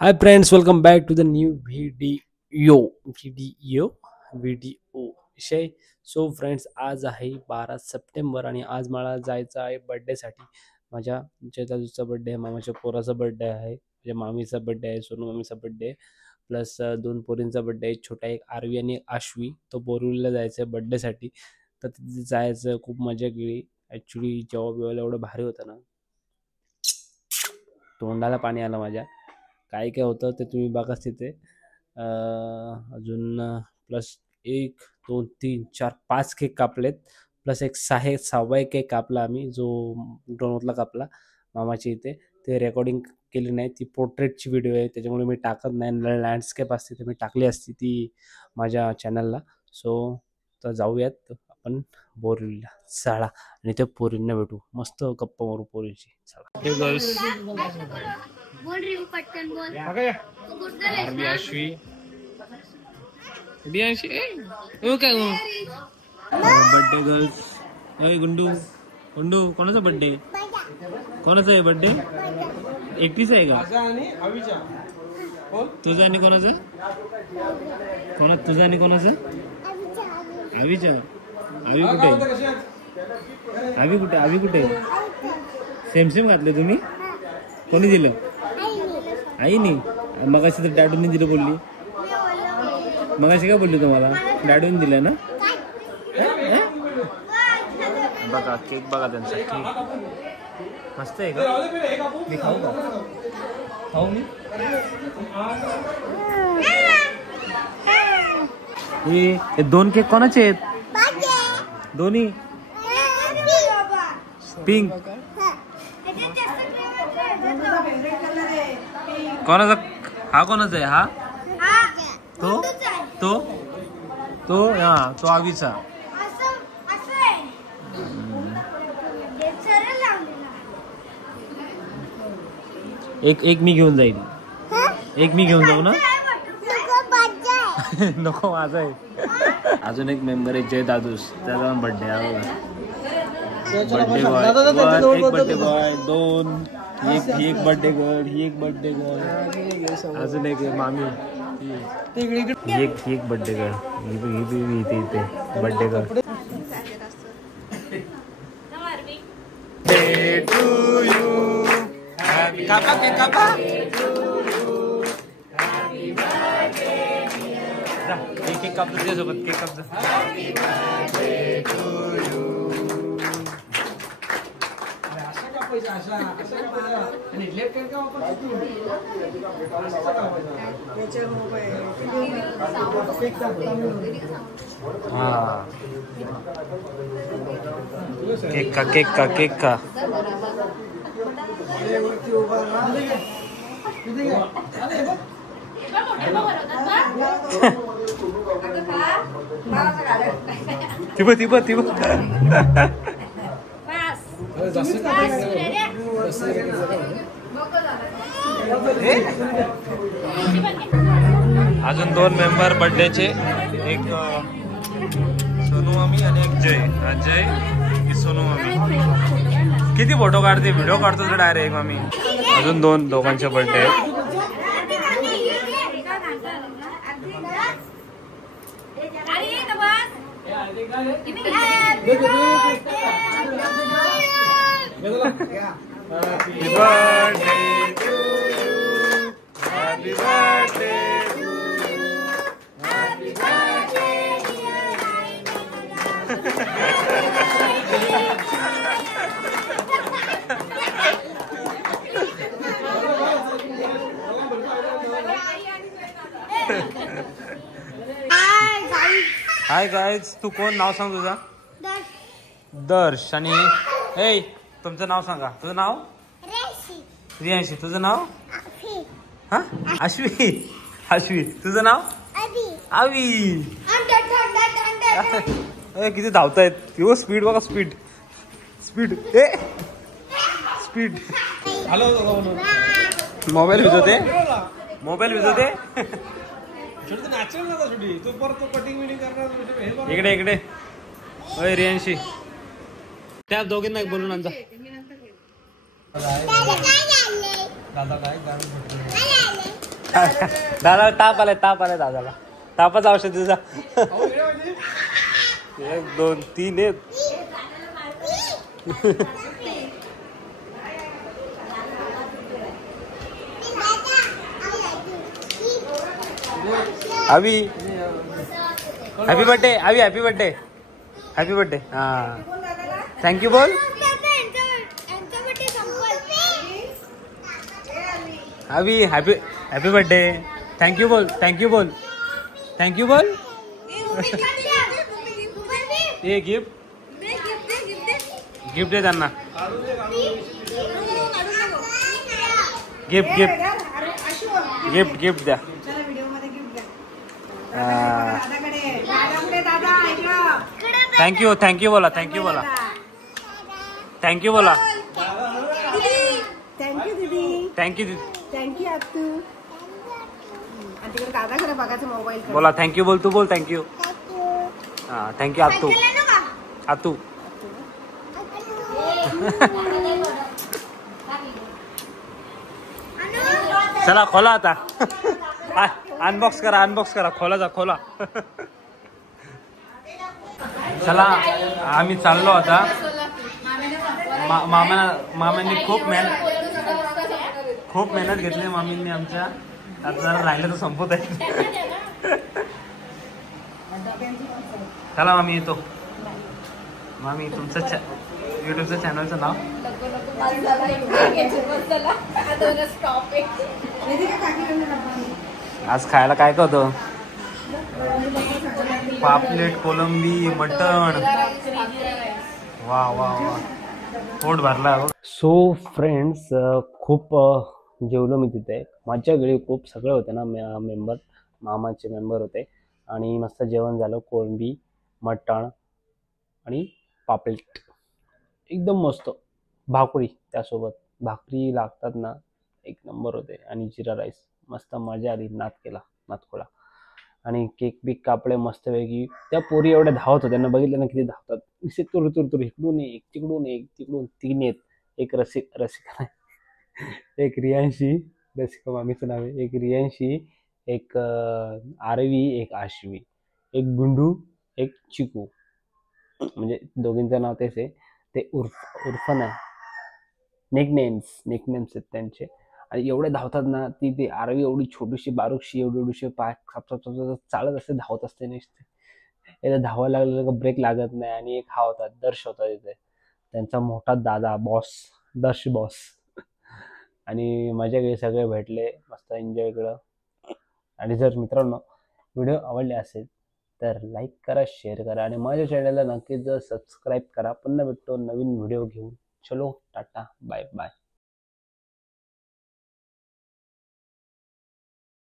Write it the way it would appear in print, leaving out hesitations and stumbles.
Hi friends, welcome back to the new video विषय. So friends, आज आहे 12 September आणि आज मला जायचं आहे बर्थडेसाठी. माझ्या जयदादूचा बर्थडे आहे, मामाच्या पोराचा बर्थडे आहे, माझ्या मामीचा बर्थडे आहे, सोनू मामीचा बर्थडे प्लस दोन पोरींचा बर्थडे आहे, छोटा एक आरवी आणि एक आश्वी. तो बोरिवलीला जायचं आहे बर्थडेसाठी. तर तिथे जायचं, खूप मजा केली. ॲक्च्युली जेव्हा बिवायला एवढं भारी होतं ना, तोंडाला पाणी आलं माझ्या. काय काय होतं ते तुम्ही बघाच तिथे. अजून प्लस 1 2 3 4 5 केक कापलेत, प्लस एक 6वा केक कापला आम्ही, जो ड्रोनवरला कापला मामाची इथे. ते रेकॉर्डिंग केली नाही, ती पोर्ट्रेटची व्हिडिओ आहे, त्याच्यामुळे मी टाकत नाही. लँडस्केप असते तर मी टाकली असती ती माझ्या चॅनलला. सो तर जाऊयात आपण बोरिवलीला. चला, आणि त्या पोरींना भेटू, मस्त गप्पा मारू पोरींची. चला. हे गर्ल्स बोल रही हूँ पटकन बोल। आरवी आश्वी डियांशी ओ काय बर्थडे गर्ल्स. ए गुंडू गुंडू, कोणाचा बर्थडे? कोणाचा आहे बर्थडे? एकटीच आहे का? तुझा आणि कोणाचा? तुझा आणि कोणाचा? आवीचा. आवी कुठे? सेम सेम घातले तुम्ही? कोणी दिलं? आईनी. मगाशी तर डॅडूंनी दिलं बोलली. मगाशी काय बोलली तुम्हाला? डॅडून दिलं ना? बघा केक, बघा त्यांचा केक मस्त आहे का? मी खाऊ का? खाऊ मी? हे दोन केक कोणाचे आहेत? दोन्ही पिंक. कोणाचा? हा कोणाचा आहे? हा तो हा, तो आवीचा. एक मी घेऊन जाईल. एक मी घेऊन जाऊ ना? नको, माझा आहे. अजून एक मेंबर आहे जय दादूस, त्याचा बर्थडे आहे. बर्थडे बॉय, एक बर्थडे बॉय, दोन, एक बर्थडे गर्ल, ही एक बर्थडे गर्ल, अजून एक मामी, एक बर्थडे गर्ल, ही इथे बर्थडे गर्ल. एक कापतो त्याच्यासोबत, केक कापतो. केक का तिब अजून दोन मेंबर बर्थडेचे, एक सोनू मामी आणि एक जय ही सोनू मामी. किती फोटो काढते, व्हिडिओ काढतो तर डायरेक्ट मामी. अजून दोघांचे बर्थडे आहेत. Happy birthday to you. Happy birthday to you. Happy birthday dear hi guys. तू कोण? नाव सांग तुझा. दर्श. आणि ए, तुमचं नाव सांगा. तुझं नाव? रियांशी. तुझं नाव? हा, आश्वी. तुझं नाव? आवी. किती धावतायत. किंवा स्पीड बघा, स्पीड. हॅलो. मोबाईल भिजवते. इकडे ओय रियांशी, त्या दोघींना बोलून आणजा. दादा काय दादा ताप आलाय दादाला. तापाचं औषध तुझा. 1 2 3 आहेत. Abhi happy birthday. Abhi happy birthday. Happy birthday. हा थँक्यू बोल. Abhi happy happy birthday. Thank you बोल. थँक्यू बोल. थँक्यू बोल. ये गिफ्ट गिफ्ट दे त्यांना. गिफ्ट गिफ्ट गिफ्ट गिफ्ट द्या. थँक्यू थँक्यू बोला. थँक्यू बोला. थँक्यू बोला. थँक्यू दीदी. थँक्यू थँक्यू आतू. आणि तिकडे दादाकडे बघायचं मोबाईल. बोला. थँक्यू बोल. तू बोल थँक्यू. हा थँक्यू आतू. आतू. चला खोला आता. अनबॉक्स करा. अनबॉक्स करा. खोला. चला आम्ही चाललो आता. मामांनी खूप मेहनत घेतली मामींनी आमच्या. आता जरा राहिलं तर संपत आहे. चला मामी येतो. मामी तुमचं युट्यूबचं चॅनलचं नाव. आज खायला काय होतं. पापलेट, कोलंबी, मटण. वा वा वा पोट भरला. सो फ्रेंड्स खूप जेवलो मी तिथे. माझ्या घरी खूप सगळे होते ना मेंबर. मामाचे मेंबर होते आणि मस्त जेवण झालं. कोळंबी, मटण आणि पापलेट एकदम मस्त. भाकरी त्यासोबत. भाकरी लागतात ना एक नंबर होते. आणि जिरा राईस मस्त. मजा आली. नातखोळा. आणि केक बिक कापले मस्तपैकी. त्या पोरी एवढ्या धावत होत्या ना. बघितलं ना किती धावतात. निश्चित तुर इकडून एक तिकडून एक तिकडून 3 आहेत. एक रसिका एक रियांशी. रसिका मामीचं नाव आहे. एक रियांशी, एक आरवी, एक आशवी, एक गुंडू, एक चिकू. म्हणजे दोघींचं नाव तेच आहे. ते उर्फन आहे. निकनेम्स आहेत त्यांचे. आणि एवढे धावतात ना. ती आरवी एवढी छोटीशी बारूकशी एवढीशी पाय चालत असते. धावत असते नुसते. एकदा धावायला लागलं का ब्रेक लागत नाही. आणि एक हा होता दर्श होता तिथे. त्यांचा मोठा दादा बॉस. दर्श बॉस. आणि माझ्याकडे सगळे भेटले. मस्त एन्जॉय केलं. आणि जर मित्रांनो व्हिडिओ आवडले असेल तर लाईक करा, शेअर करा आणि माझ्या चॅनलला नक्कीच सबस्क्राईब करा. पुन्हा भेटतो नवीन व्हिडिओ घेऊन. चलो टाटा बाय बाय.